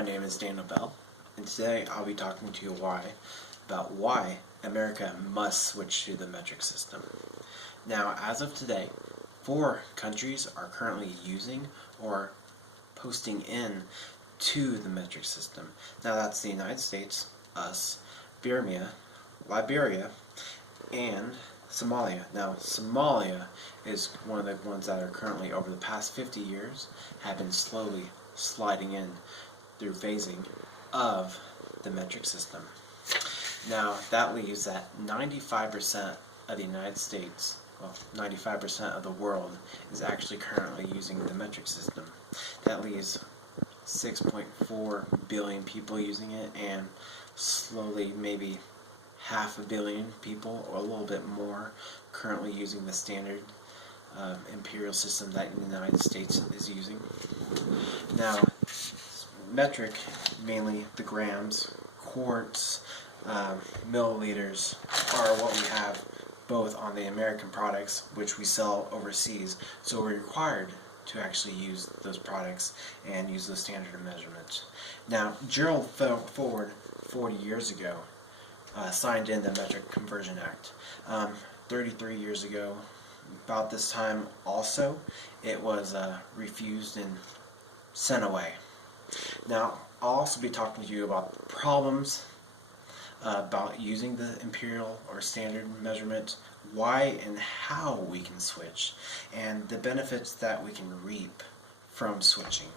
my name is Daniel Bell, and today I'll be talking to you about why America must switch to the metric system. Now, as of today, 4 countries are currently using or posting in to the metric system. Now, that's the United States, us, Burma, Liberia, and Somalia. Now, Somalia is one of the ones that are currently, over the past 50 years, have been slowly sliding in through phasing of the metric system. Now, that leaves that 95% of the United States, well, 95% of the world is actually currently using the metric system. That leaves 6.4 billion people using it, and slowly maybe 500 million people or a little bit more currently using the standard imperial system that the United States is using. Now, metric, mainly the grams, quarts, milliliters, are what we have both on the American products, which we sell overseas, so we're required to actually use those products and use those standard measurements. Now, Gerald Ford 40 years ago signed in the Metric Conversion Act. 33 years ago, about this time also, it was refused and sent away. Now, I'll also be talking to you about the problems about using the imperial or standard measurement, why and how we can switch, and the benefits that we can reap from switching.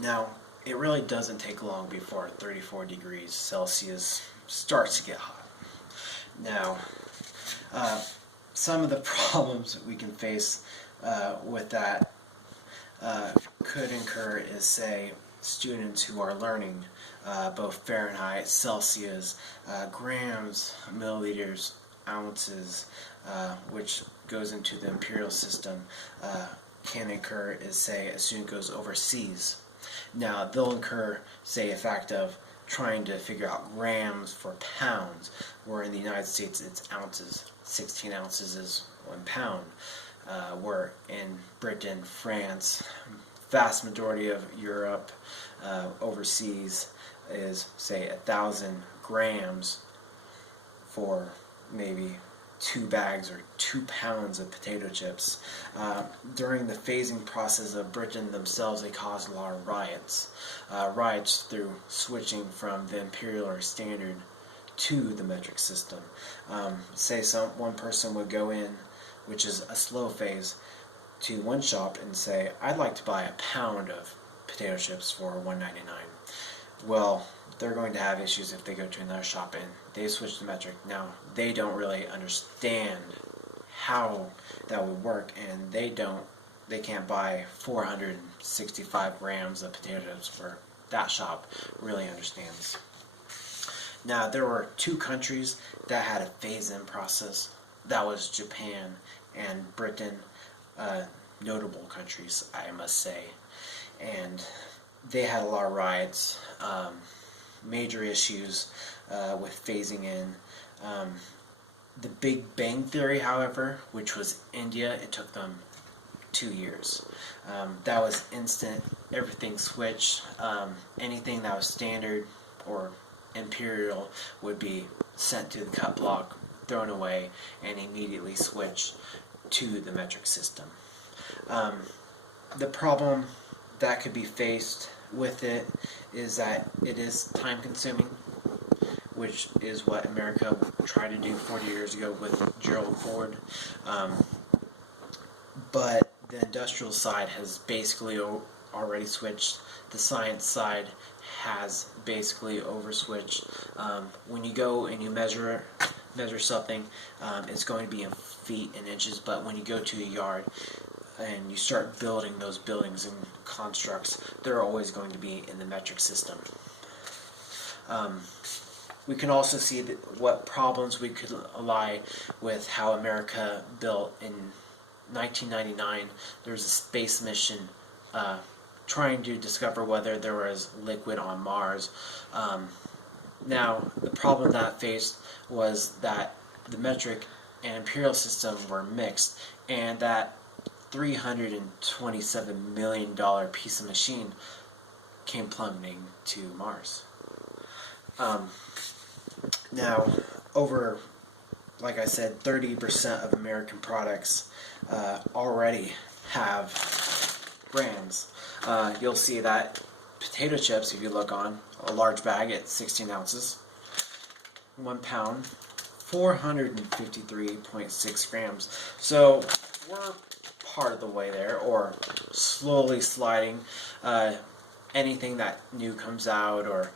Now, it really doesn't take long before 34 degrees Celsius starts to get hot. Now, some of the problems we can face with that could incur is, say, students who are learning both Fahrenheit, Celsius, grams, milliliters, ounces, which goes into the imperial system, can incur is, say, a student goes overseas. Now, they'll incur, say, a fact of trying to figure out grams for pounds, where in the United States it's ounces. 16 ounces is 1 pound. Where in Britain, France, vast majority of Europe, overseas is, say, 1,000 grams for maybe 2 bags or 2 pounds of potato chips. During the phasing process of Britain themselves, they caused a lot of riots. Riots through switching from the imperial or standard to the metric system. Say one person would go in, which is a slow phase, to one shop and say, I'd like to buy a pound of potato chips for $1.99. Well, they're going to have issues if they go to another shop and they switch to metric. Now, they don't really understand how that would work, and they can't buy 465 grams of potatoes for that shop really understands. Now, there were 2 countries that had a phase-in process. That was Japan and Britain, notable countries, I must say. And they had a lot of riots, major issues with phasing in. The Big Bang Theory, however, which was India, it took them 2 years. That was instant. Everything switched. Anything that was standard or imperial would be sent to the cut block, thrown away, and immediately switch to the metric system. The problem that could be faced with it is that it is time consuming, which is what America tried to do 40 years ago with Gerald Ford. But the industrial side has basically already switched. The science side has basically overswitched. When you go and you measure something, it's going to be in feet and inches, but when you go to a yard and you start building those buildings and constructs, they're always going to be in the metric system. We can also see what problems we could lie with how America built in 1999. There was a space mission trying to discover whether there was liquid on Mars. Now, the problem that faced was that the metric and imperial system were mixed, and that $327 million piece of machine came plummeting to Mars. Now, over, like I said, 30% of American products already have brands. You'll see that potato chips, if you look on a large bag at 16 ounces, 1 pound, 453.6 grams. So we're part of the way there, or slowly sliding. Anything that new comes out, or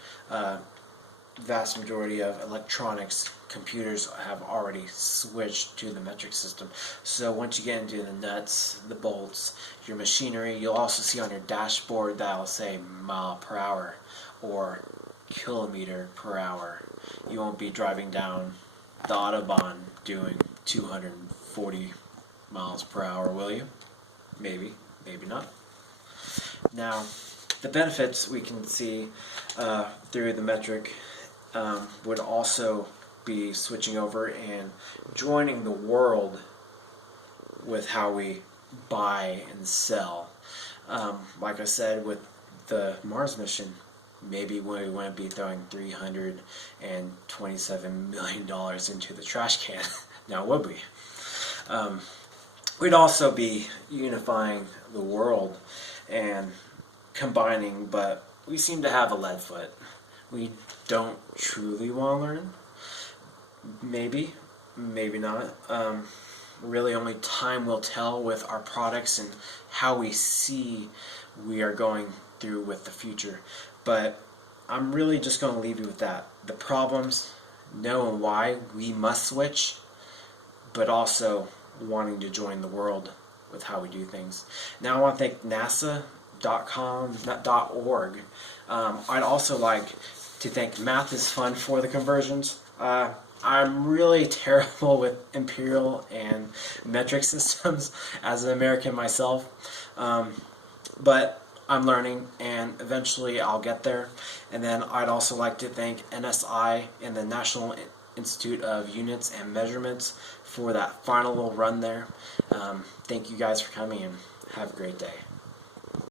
vast majority of electronics, computers have already switched to the metric system. So once you get into the nuts, the bolts, your machinery, you'll also see on your dashboard that'll say mile per hour or kilometer per hour. You won't be driving down the Autobahn doing 240 miles per hour, will you? Maybe, maybe not. Now, the benefits we can see through the metric would also be switching over and joining the world with how we buy and sell. Like I said, with the Mars mission, maybe we wouldn't be throwing $327 million into the trash can. Now, would we? We'd also be unifying the world and combining, but we seem to have a lead foot. We don't truly want to learn. Maybe, maybe not. Really only time will tell with our products and how we see we are going through with the future. But I'm really just going to leave you with that. The problems, know and why we must switch, but also wanting to join the world with how we do things. Now I want to thank NASA.com.org. I'd also like to thank Math is Fun for the conversions. I'm really terrible with imperial and metric systems as an American myself, but I'm learning, and eventually I'll get there. And then I'd also like to thank NSI and the National Institute of Units and Measurements for that final little run there. Thank you guys for coming, and have a great day.